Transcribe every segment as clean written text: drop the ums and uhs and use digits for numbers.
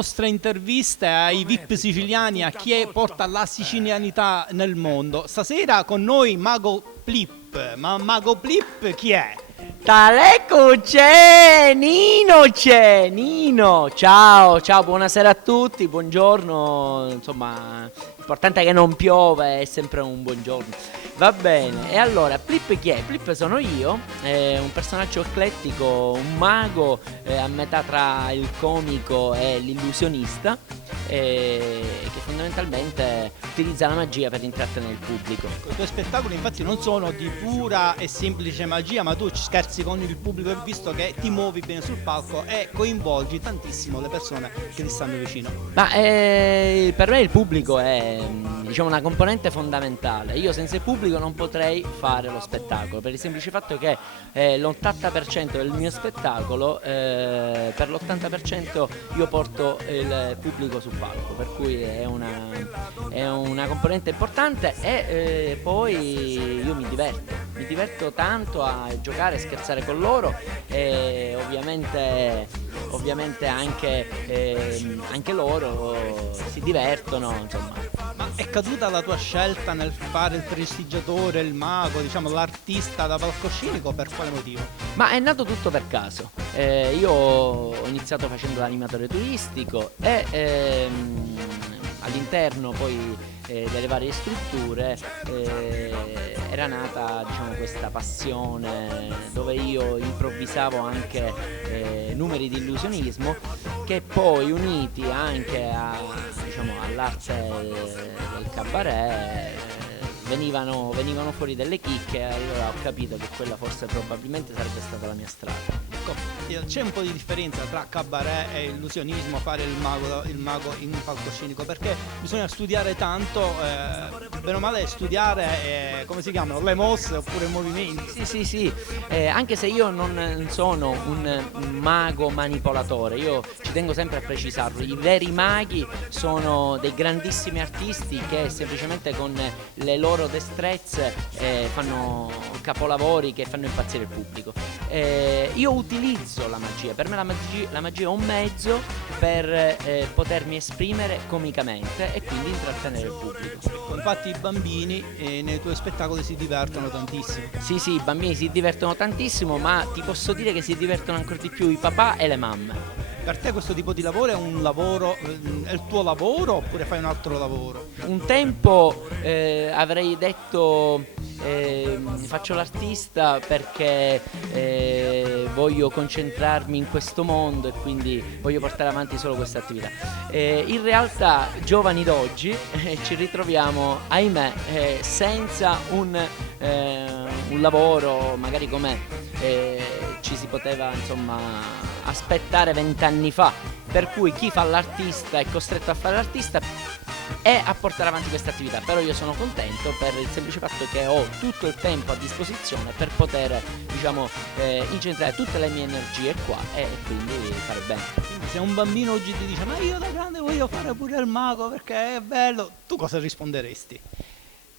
nostre interviste ai VIP siciliani, a chi porta la sicilianità nel mondo. Stasera con noi Mago Plip. Ma Mago Plip chi è? Taleco c'è, Nino, ciao, buonasera a tutti, buongiorno, insomma, l'importante è che non piove, è sempre un buongiorno. Va bene, e allora, Plip chi è? Plip sono io, un personaggio eclettico, un mago a metà tra il comico e l'illusionista, che fondamentalmente utilizza la magia per intrattenere il pubblico. I tuoi spettacoli infatti non sono di pura e semplice magia, ma tu ci scherzi con il pubblico, visto che ti muovi bene sul palco e coinvolgi tantissimo le persone che ti stanno vicino. Ma per me il pubblico è, diciamo, una componente fondamentale. Io senza il pubblico non potrei fare lo spettacolo, per il semplice fatto che l'80% del mio spettacolo, per l'80% io porto il pubblico sul palco, per cui è una componente importante e poi io mi diverto tanto a giocare e scherzare con loro e ovviamente anche loro si divertono, insomma. Ma è caduta la tua scelta nel fare il prestigiatore, il mago, diciamo l'artista da palcoscenico, per quale motivo? Ma è nato tutto per caso. Io ho iniziato facendo l'animatore turistico e all'interno poi delle varie strutture era nata, diciamo, questa passione dove io improvvisavo anche numeri di illusionismo che poi uniti anche diciamo, all'arte del cabaret venivano fuori delle chicche e allora ho capito che quella forse probabilmente sarebbe stata la mia strada. Ecco, c'è un po' di differenza tra cabaret e illusionismo, fare il mago in un palcoscenico, perché bisogna studiare tanto, bene o male studiare, come si chiamano, le mosse oppure i movimenti. Sì, anche se io non sono un mago manipolatore, io ci tengo sempre a precisarlo, i veri maghi sono dei grandissimi artisti che semplicemente con le loro destrezze fanno capolavori che fanno impazzire il pubblico. Io utilizzo la magia, per me la magia è un mezzo per potermi esprimere comicamente e quindi intrattenere il pubblico. Infatti i bambini nei tuoi spettacoli si divertono tantissimo. Sì, i bambini si divertono tantissimo, ma ti posso dire che si divertono ancora di più i papà e le mamme. Per te questo tipo di lavoro è un lavoro, è il tuo lavoro oppure fai un altro lavoro? Un tempo avrei detto faccio l'artista perché voglio concentrarmi in questo mondo e quindi voglio portare avanti solo questa attività. In realtà, giovani d'oggi, ci ritroviamo, ahimè, senza un lavoro magari come ci si poteva, insomma, aspettare 20 anni fa, per cui chi fa l'artista è costretto a fare l'artista e a portare avanti questa attività. Però io sono contento per il semplice fatto che ho tutto il tempo a disposizione per poter, diciamo, incentrare tutte le mie energie qua e quindi fare bene. Quindi se un bambino oggi ti dice ma io da grande voglio fare pure il mago perché è bello, tu cosa risponderesti?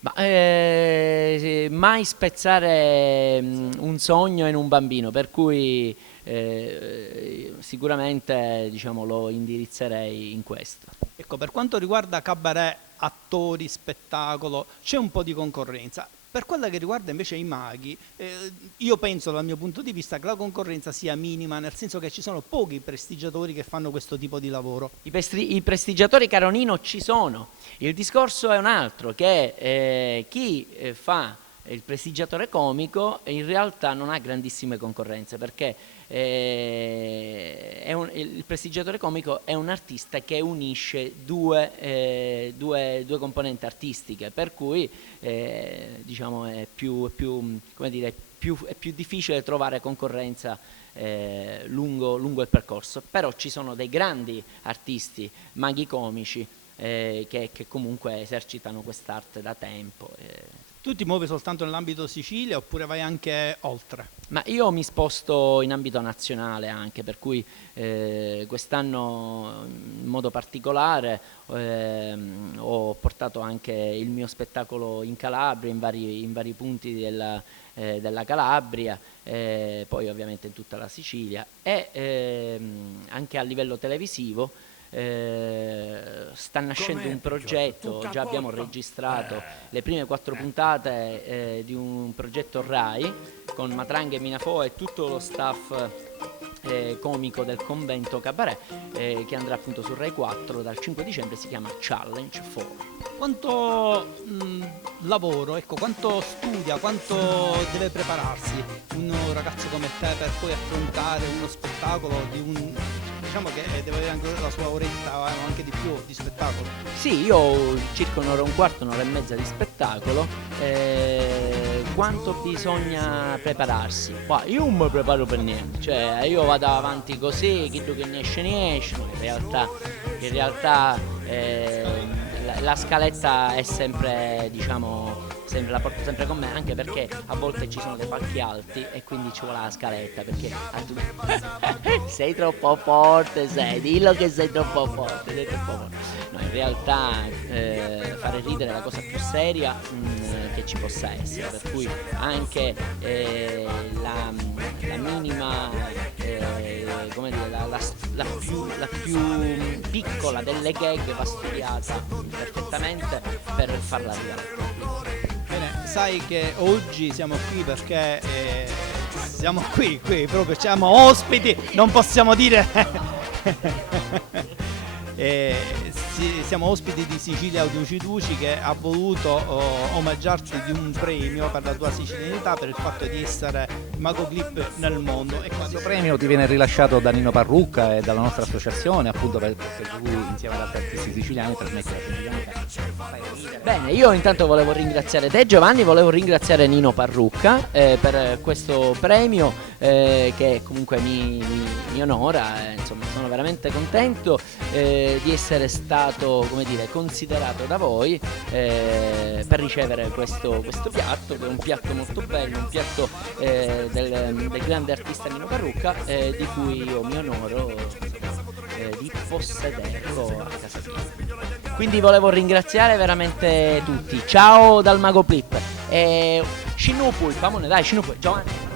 Ma mai spezzare un sogno in un bambino, per cui sicuramente, diciamo, lo indirizzerei in questo. Ecco, per quanto riguarda cabaret, attori, spettacolo, c'è un po' di concorrenza. Per quella che riguarda invece i maghi, io penso dal mio punto di vista che la concorrenza sia minima, nel senso che ci sono pochi prestigiatori che fanno questo tipo di lavoro. I prestigiatori, caro Nino, ci sono. Il discorso è un altro, che chi fa il prestigiatore comico in realtà non ha grandissime concorrenze, perché il prestigiatore comico è un artista che unisce due componenti artistiche, per cui diciamo è più difficile trovare concorrenza lungo il percorso. Però ci sono dei grandi artisti, maghi comici, che comunque esercitano quest'arte da tempo. Tu ti muovi soltanto nell'ambito Sicilia oppure vai anche oltre? Ma io mi sposto in ambito nazionale anche, per cui quest'anno in modo particolare ho portato anche il mio spettacolo in Calabria, in vari punti della Calabria, poi ovviamente in tutta la Sicilia e anche a livello televisivo. sta nascendo un progetto, già abbiamo registrato le prime 4 puntate di un progetto RAI con Matranghe, Minafò e tutto lo staff comico del convento Cabaret, che andrà appunto su Rai 4 dal 5 dicembre, si chiama Challenge 4. Quanto lavoro, ecco, quanto studia, quanto deve prepararsi un ragazzo come te per poi affrontare uno spettacolo diciamo che deve avere anche la sua oretta o anche di più di spettacolo? Sì, io ho circa un'ora e un quarto, un'ora e mezza di spettacolo. Quanto bisogna prepararsi? Io non mi preparo per niente, cioè io vado avanti così, chi che ne esce, in realtà la scaletta è sempre, diciamo, la porto sempre con me, anche perché a volte ci sono dei palchi alti e quindi ci vuole la scaletta, perché sei troppo forte, dillo che sei troppo forte. No, in realtà fare ridere è la cosa più seria che ci possa essere, per cui anche la minima, come dire, la più piccola delle gag va studiata perfettamente per farla arrivare. Bene, sai che oggi siamo qui perché siamo qui proprio, siamo ospiti, non possiamo dire siamo ospiti di Sicilia Audiuciduci, che ha voluto omaggiarti di un premio per la tua sicilianità, per il fatto di essere Mago Clip nel mondo. E questo premio ti viene rilasciato da Nino Parrucca e dalla nostra associazione, appunto perché tu insieme ad altri artisti siciliani trasmetti la sicilianità. Bene, io intanto volevo ringraziare te Giovanni, volevo ringraziare Nino Parrucca per questo premio che comunque mi onora, insomma sono veramente contento di essere stato, come dire, considerato da voi per ricevere questo piatto, che è un piatto molto bello, un piatto del grande artista Nino Parrucca, di cui io mi onoro di possederlo a casa mia. Quindi volevo ringraziare veramente tutti. Ciao dal Mago Clip. Scinupul, vamone dai, Scinupul, Giovanni.